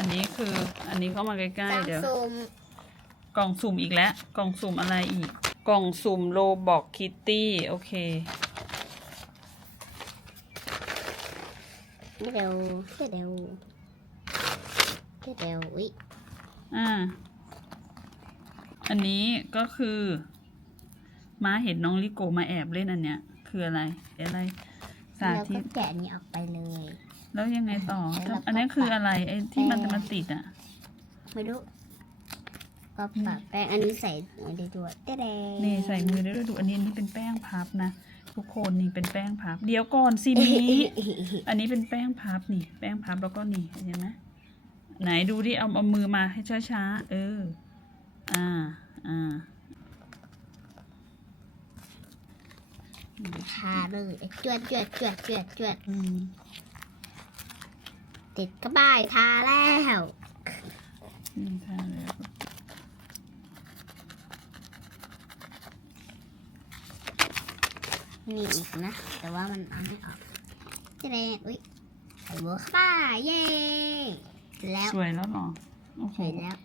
อันนี้คือ อันนี้เข้ามาใกล้ต้อๆงเดี๋ยวซูมกล่องสุ่มอีกแล้ว กล่องสุ่มอะไรอีก กล่องสุ่มโลบอกคิตตี้ โอเคเร็วเร็วเร็วอุ้ยอ่า อันนี้ก็คือม้าเห็นน้องลิโกมาแอบเล่นอันเนี้ย คืออะไร อะไร สาแล้วธิก็ต แกะอันนี้ออกไปเลย แล้วยังไงต่อ แล้วก็อันนี้คืออะไรไอ้ที่มันแป้งมันติดอะ ไม่รู้ก็ปะแป้งอันนี้ใส่อันนี้ด้วยเด้ๆนี่ใส่มือได้ด้วยดูอันนี้อันนี่เป็นแป้งพับนะ ทุกคนนี่เป็นแป้งพับ เดี๋ยวก่อนสินี้อันนี้เป็นแป้งพับนี่ แป้งพับแล้วก็นี่เห็นไหมไหนดูดิเอาเอามือมาให้ช้าๆเออ อ่าอ่า ทาเลยจวดจวดจวดจวดจวดอืมติดกระบายทาแล้วนี่ค่ะแล้วนี่อีกนะ แต่ว่ามันเอาไม่ออกจะได้อุ้ยใส่บัวเข้าไปเย้แล้วสวยแล้วเหรอโอ้โหเสร็จแล้ว